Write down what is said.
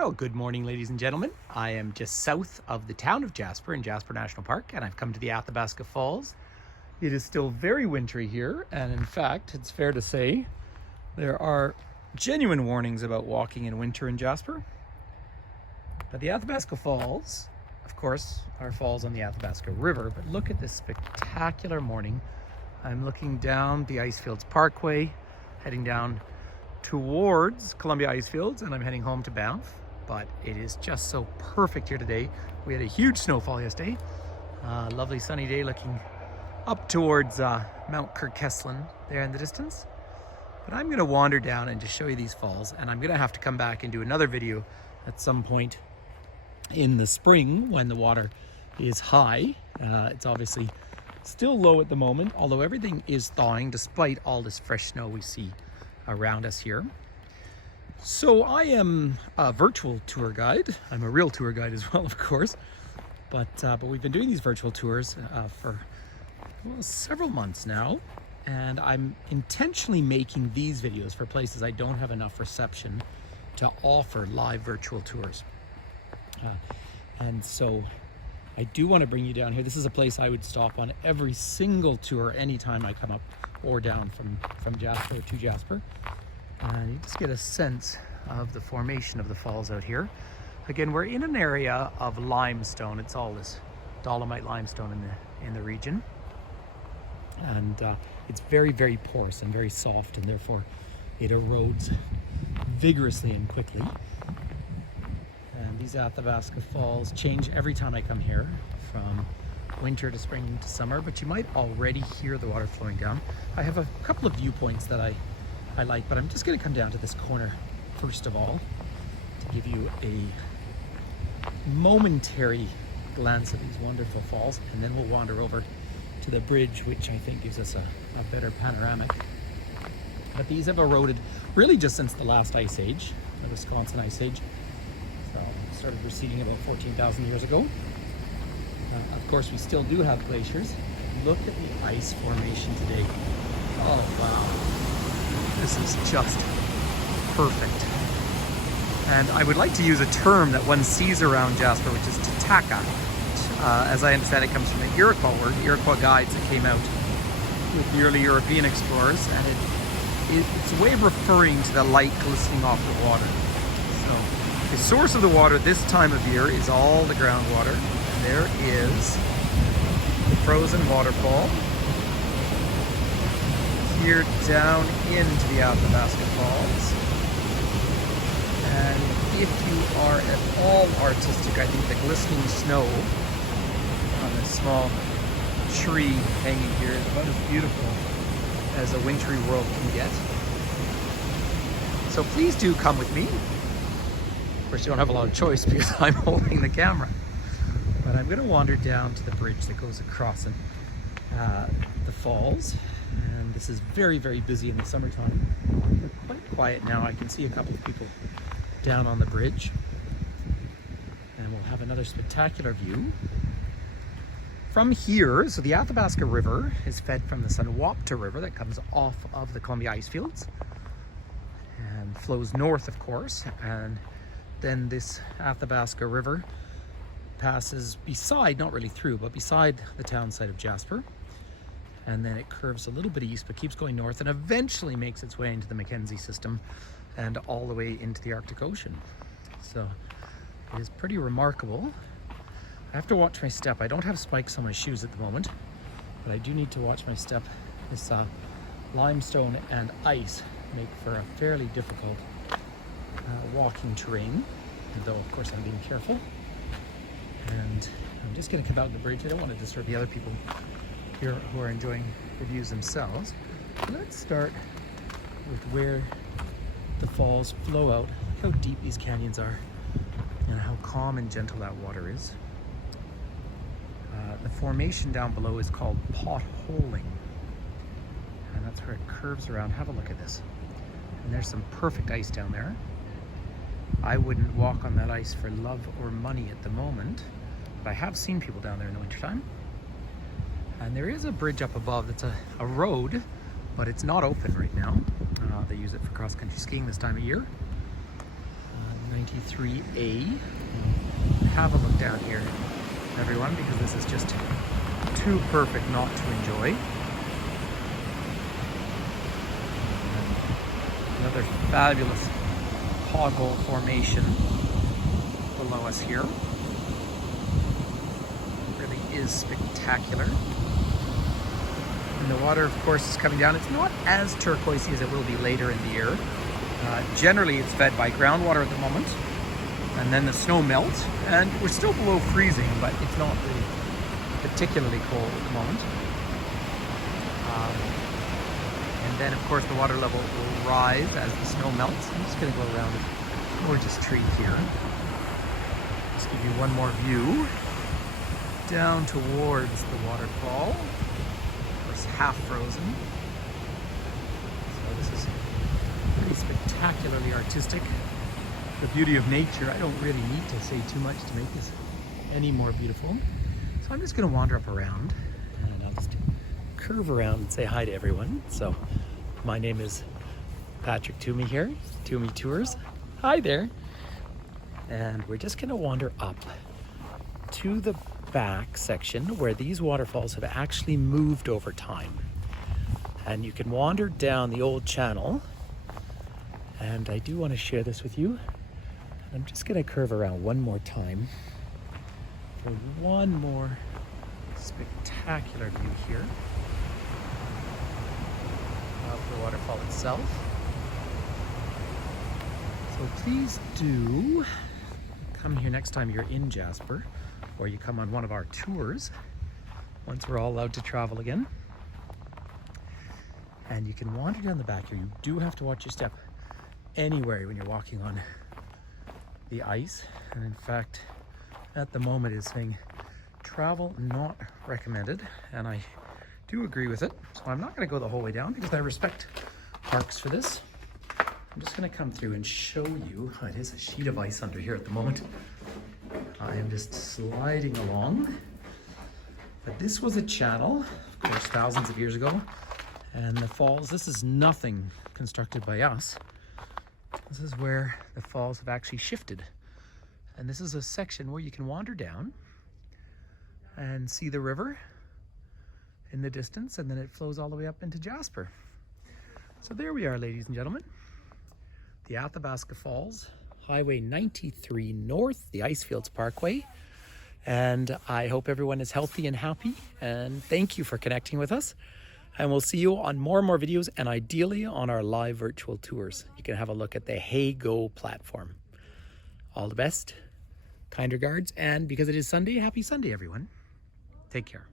Well, good morning, ladies and gentlemen. I am just south of the town of Jasper in Jasper National Park, and I've come to the Athabasca Falls. It is still very wintry here, and in fact, it's fair to say there are genuine warnings about walking in winter in Jasper. But the Athabasca Falls, of course, are falls on the Athabasca River, but look at this spectacular morning. I'm looking down the Icefields Parkway, heading down towards Columbia Icefields, and I'm heading home to Banff. But it is just so perfect here today. We had a huge snowfall yesterday. Lovely sunny day looking up towards Mount Kirkesland there in the distance. But I'm gonna wander down and just show you these falls, and I'm gonna have to come back and do another video at some point in the spring when the water is high. It's obviously still low at the moment, although everything is thawing despite all this fresh snow we see around us here. So I am a virtual tour guide. I'm a real tour guide as well, of course. But we've been doing these virtual tours for several months now. And I'm intentionally making these videos for places I don't have enough reception to offer live virtual tours. And so I do want to bring you down here. This is a place I would stop on every single tour anytime I come up or down from Jasper to Jasper. And you just get a sense of the formation of the falls out here. Again, we're in an area of limestone. It's all this dolomite limestone in the region. And it's very, very porous and very soft, and therefore it erodes vigorously and quickly. And these Athabasca Falls change every time I come here, from winter to spring to summer, but you might already hear the water flowing down. I have a couple of viewpoints that I like, but I'm just going to come down to this corner first of all to give you a momentary glance at these wonderful falls, and then we'll wander over to the bridge, which I think gives us a better panoramic. But these have eroded really just since the last ice age, the Wisconsin Ice Age. So started receding about 14,000 years ago. Of course, we still do have glaciers. Look at the ice formation today. Oh, wow. This is just perfect. And I would like to use a term that one sees around Jasper, which is tataka. As I understand, it comes from the Iroquois word, Iroquois guides that came out with the early European explorers, and it's a way of referring to the light glistening off the water. So the source of the water this time of year is all the groundwater. And there is the frozen waterfall here down into the Athabasca Falls. And if you are at all artistic, I think the glistening snow on this small tree hanging here is about as beautiful as a wintry world can get. So please do come with me. Of course, you don't have a lot of choice because I'm holding the camera. But I'm going to wander down to the bridge that goes across the falls. And this is very, very busy in the summertime. We're quite quiet now. I can see a couple of people down on the bridge. And we'll have another spectacular view. From here, so the Athabasca River is fed from the Sunwapta River that comes off of the Columbia Icefields and flows north, of course. And then this Athabasca River passes beside, not really through, but beside the town site of Jasper. And then it curves a little bit east, but keeps going north and eventually makes its way into the Mackenzie system and all the way into the Arctic Ocean. So it is pretty remarkable. I have to watch my step. I don't have spikes on my shoes at the moment, but I do need to watch my step. This limestone and ice make for a fairly difficult walking terrain, though of course I'm being careful. And I'm just going to come out the bridge. I don't want to disturb the other people here who are enjoying the views themselves. Let's start with where the falls flow out. Look how deep these canyons are and how calm and gentle that water is. The formation down below is called potholing, and that's where it curves around. Have a look at this. And there's some perfect ice down there. I wouldn't walk on that ice for love or money at the moment, but I have seen people down there in the wintertime. And there is a bridge up above that's a road, but it's not open right now. They use it for cross-country skiing this time of year. 93A. Have a look down here, everyone, because this is just too perfect not to enjoy. Another fabulous pothole formation below us here. Really is spectacular. And the water, of course, is coming down. It's not as turquoisey as it will be later in the year. Generally, it's fed by groundwater at the moment, and then the snow melts, and we're still below freezing, but it's not really particularly cold at the moment. And then, of course, the water level will rise as the snow melts. I'm just going to go around a gorgeous tree here. Just give you one more view down towards the waterfall. It's half frozen. So this is pretty spectacularly artistic. The beauty of nature. I don't really need to say too much to make this any more beautiful. So I'm just going to wander up around, and I'll just curve around and say hi to everyone. So my name is Patrick Toomey here, Toomey Tours. Hi there. And we're just going to wander up to the back section where these waterfalls have actually moved over time. And you can wander down the old channel. And I do want to share this with you. I'm just going to curve around one more time for one more spectacular view here of the waterfall itself. So please do come here next time you're in Jasper, or you come on one of our tours once we're all allowed to travel again. And you can wander down the back here. You do have to watch your step anywhere when you're walking on the ice. And in fact, at the moment it's saying travel not recommended, and I do agree with it. So I'm not going to go the whole way down because I respect parks for this. I'm just going to come through and show you. It is a sheet of ice under here at the moment. I am just sliding along. But this was a channel, of course, thousands of years ago. And the falls, this is nothing constructed by us. This is where the falls have actually shifted. And this is a section where you can wander down and see the river in the distance, and then it flows all the way up into Jasper. So there we are, ladies and gentlemen. The Athabasca Falls, Highway 93 North, the Icefields Parkway. And I hope everyone is healthy and happy, and thank you for connecting with us. And we'll see you on more and more videos, and ideally on our live virtual tours. You can have a look at the Hey Go platform. All the best, kind regards, and because it is Sunday, happy Sunday, everyone. Take care.